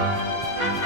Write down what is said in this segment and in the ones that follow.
Brilliant!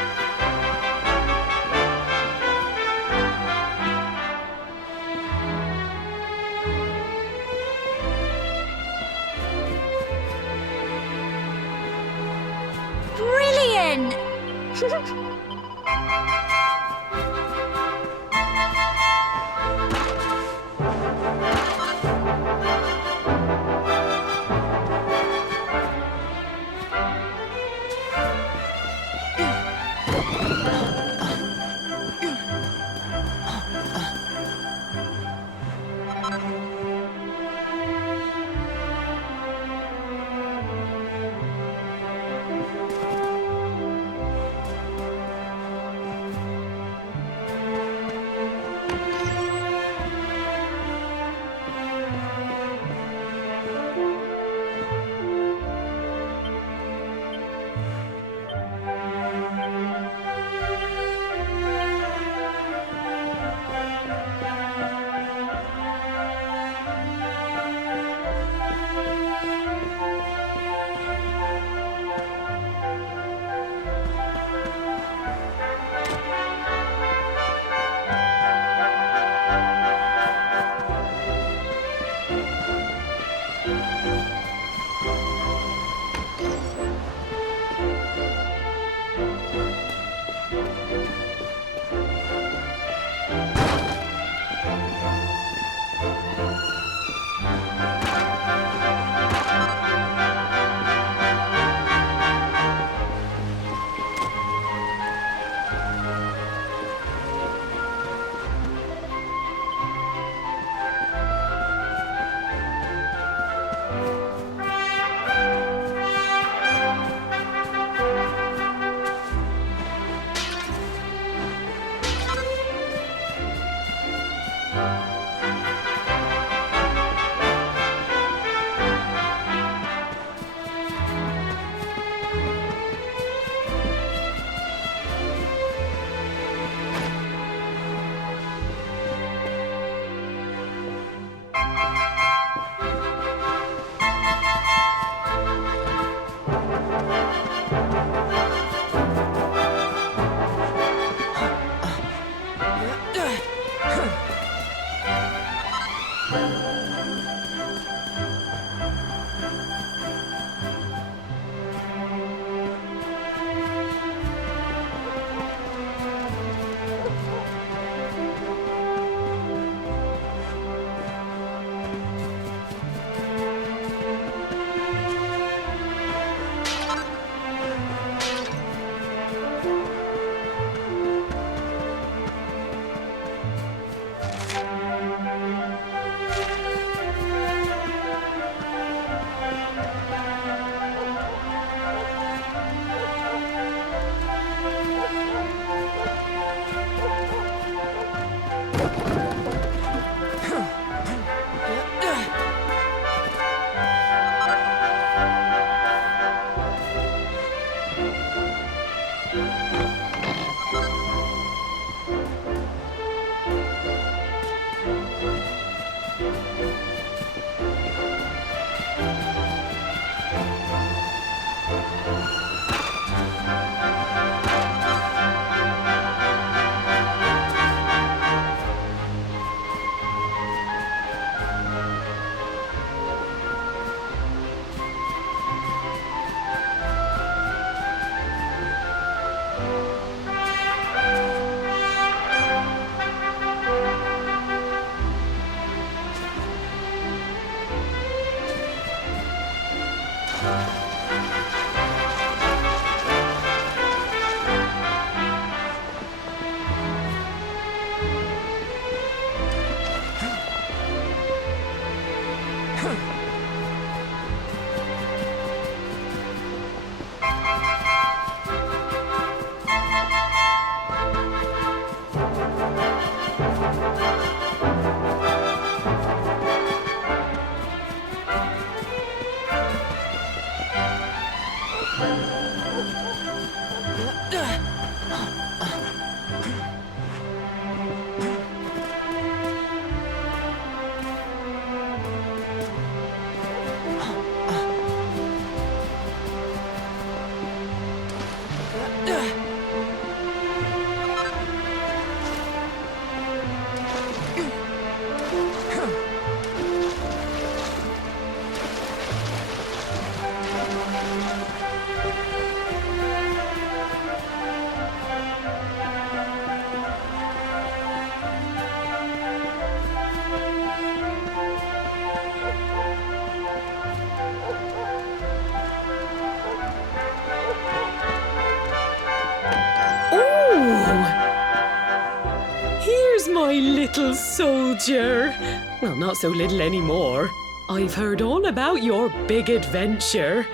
little soldier. Well, not so little anymore. I've heard all about your big adventure.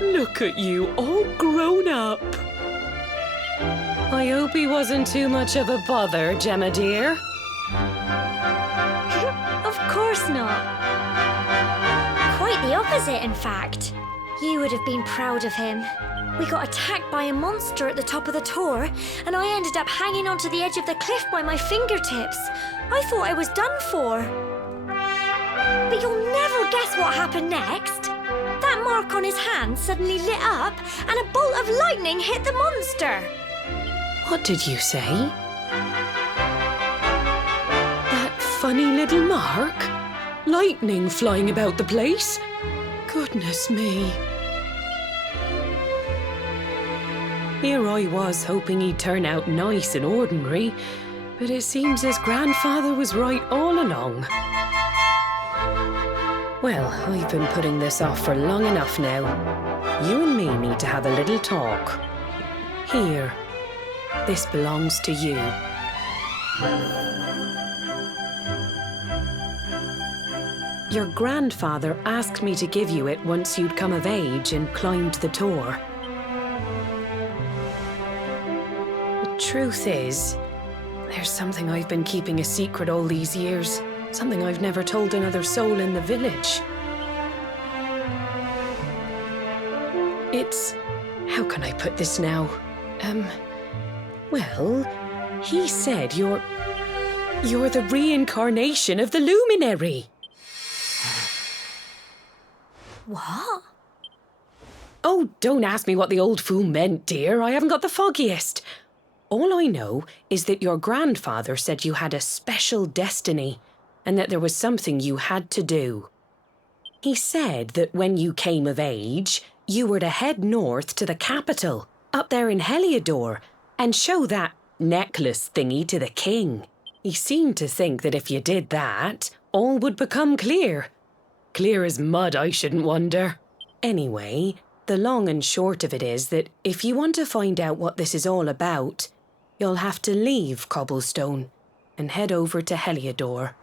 Look at you, all grown up. I hope he wasn't too much of a bother, Gemma dear. Of course not. Quite the opposite, in fact. You would have been proud of him. We got attacked by a monster at the top of the tor, and I ended up hanging onto the edge of the cliff by my fingertips. I thought I was done for. But you'll never guess what happened next. That mark on his hand suddenly lit up, and a bolt of lightning hit the monster. What did you say? That funny little mark? Lightning flying about the place? Goodness me. Here I was hoping he'd turn out nice and ordinary, but it seems his grandfather was right all along. Well, I've been putting this off for long enough now. You and me need to have a little talk. Here, this belongs to you. Your grandfather asked me to give you it once you'd come of age and climbed the tor. Truth is, there's something I've been keeping a secret all these years. Something I've never told another soul in the village. It's... how can I put this now? Well, he said you're the reincarnation of the luminary. What? Oh, don't ask me what the old fool meant, dear. I haven't got the foggiest. All I know is that your grandfather said you had a special destiny and that there was something you had to do. He said that when you came of age, you were to head north to the capital, up there in Heliodor, and show that necklace thingy to the king. He seemed to think that if you did that, all would become clear. Clear as mud, I shouldn't wonder. Anyway, the long and short of it is that if you want to find out what this is all about, you'll have to leave Cobblestone and head over to Heliodor.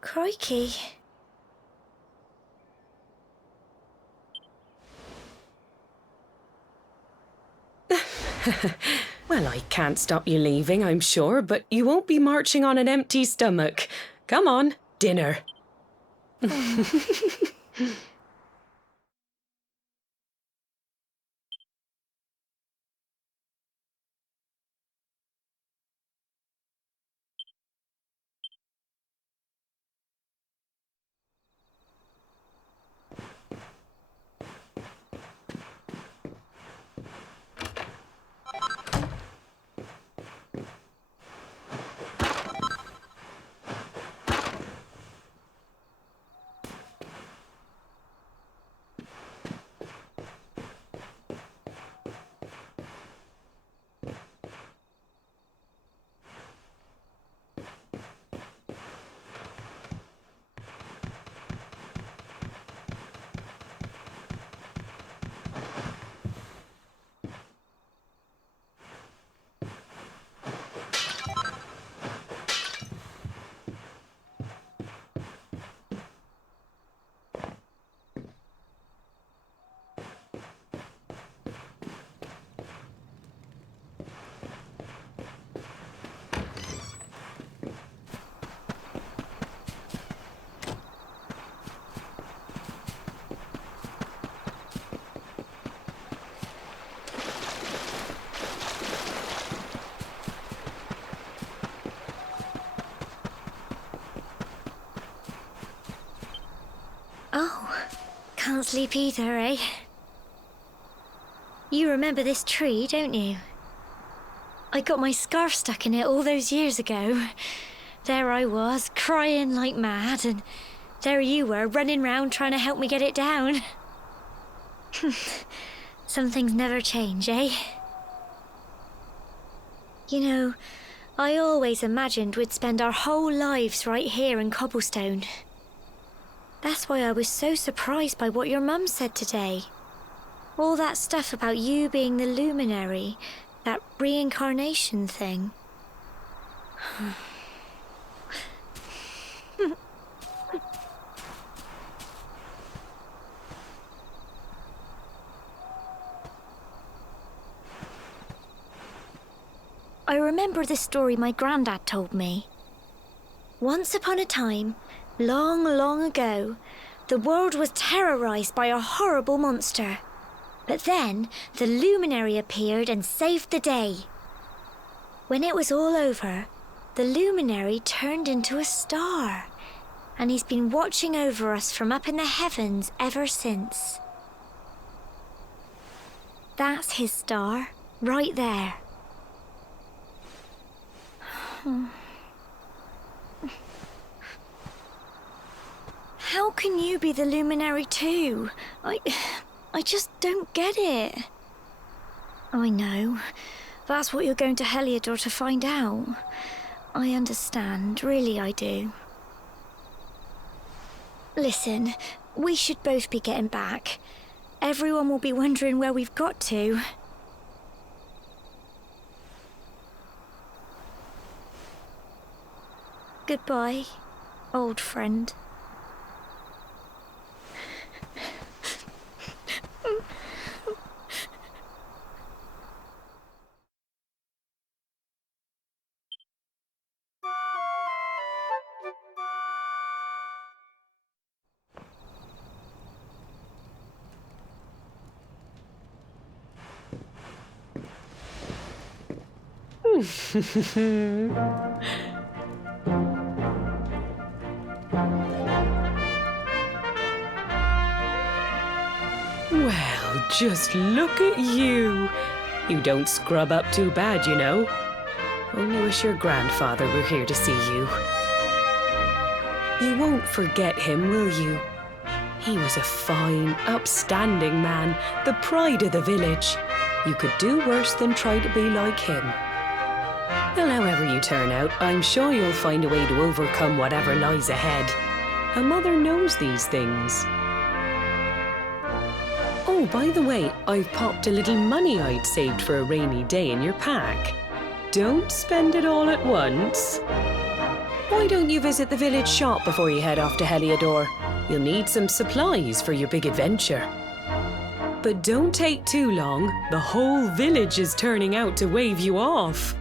Crikey. Well, I can't stop you leaving, I'm sure, but you won't be marching on an empty stomach. Come on, dinner. Oh, can't sleep either, eh? You remember this tree, don't you? I got my scarf stuck in it all those years ago. There I was, crying like mad, and there you were, running round trying to help me get it down. Some things never change, eh? You know, I always imagined we'd spend our whole lives right here in Cobblestone. That's why I was so surprised by what your mum said today. All that stuff about you being the luminary, that reincarnation thing. I remember the story my granddad told me. Once upon a time, long, long ago, the world was terrorised by a horrible monster. But then the luminary appeared and saved the day. When it was all over, the luminary turned into a star, and he's been watching over us from up in the heavens ever since. That's his star, right there. How can you be the luminary too? I just don't get it. I know. That's what you're going to Heliodor to find out. I understand, really I do. Listen, we should both be getting back. Everyone will be wondering where we've got to. Goodbye, old friend. Well, just look at you. You don't scrub up too bad, you know. Only wish your grandfather were here to see you. You won't forget him, will you? He was a fine, upstanding man, the pride of the village. You could do worse than try to be like him. Well, however you turn out, I'm sure you'll find a way to overcome whatever lies ahead. A mother knows these things. Oh, by the way, I've popped a little money I'd saved for a rainy day in your pack. Don't spend it all at once. Why don't you visit the village shop before you head off to Heliodor? You'll need some supplies for your big adventure. But don't take too long. The whole village is turning out to wave you off.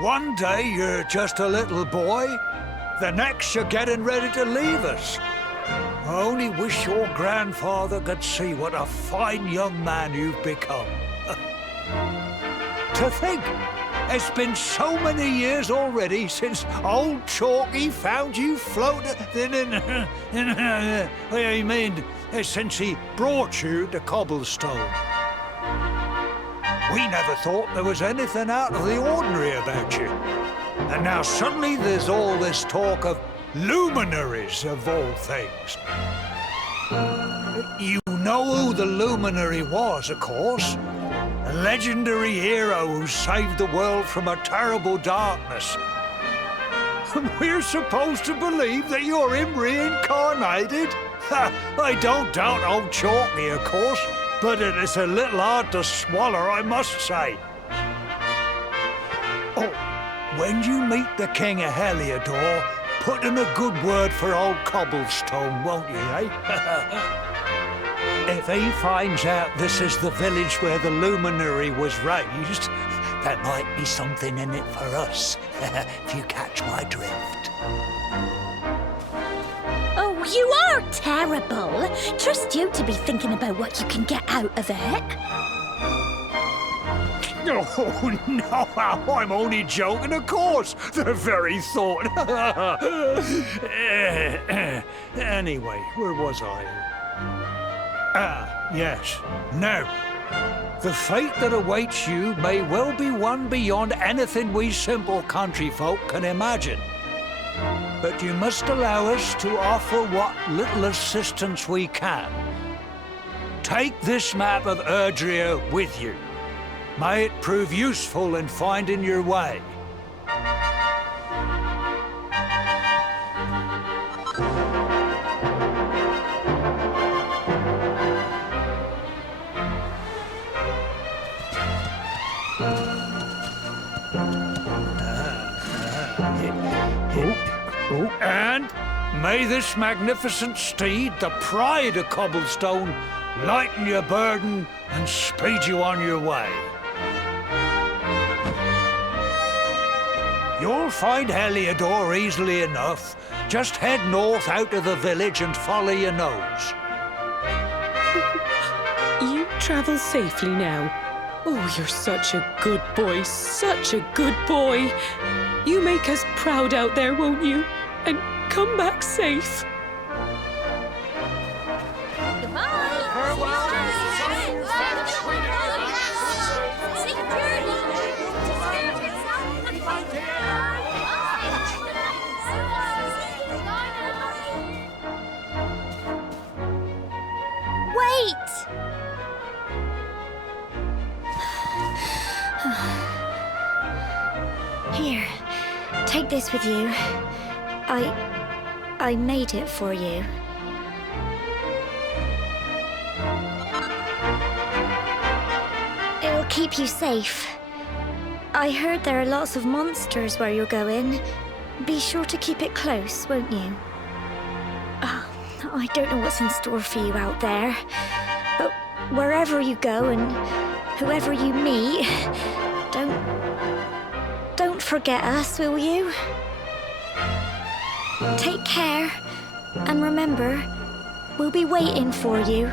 One day you're just a little boy, the next you're getting ready to leave us. I only wish your grandfather could see what a fine young man you've become. To think, it's been so many years already since old Chalky found you floating since he brought you to Cobblestone. We never thought there was anything out of the ordinary about you. And now suddenly there's all this talk of luminaries, of all things. You know who the luminary was, of course. A legendary hero who saved the world from a terrible darkness. And we're supposed to believe that you're him reincarnated? I don't doubt old Chalky, of course. But it is a little hard to swallow, I must say. Oh, when you meet the King of Heliodor, put in a good word for old Cobblestone, won't you, eh? If he finds out this is the village where the luminary was raised, there might be something in it for us, if you catch my drift. You are terrible. Trust you to be thinking about what you can get out of it. Oh, no, I'm only joking, of course. The very thought. Anyway, where was I? Yes. Now, the fate that awaits you may well be one beyond anything we simple country folk can imagine. But you must allow us to offer what little assistance we can. Take this map of Erdrea with you. May it prove useful in finding your way. And may this magnificent steed, the pride of Cobblestone, lighten your burden and speed you on your way. You'll find Heliodor easily enough. Just head north out of the village and follow your nose. You travel safely now. Oh, you're such a good boy, such a good boy. You make us proud out there, won't you? And come back safe. Wait! Here, take this with you. I made it for you. It'll keep you safe. I heard there are lots of monsters where you're going. Be sure to keep it close, won't you? Oh, I don't know what's in store for you out there. But wherever you go and whoever you meet, don't forget us, will you? Take care, and remember, we'll be waiting for you.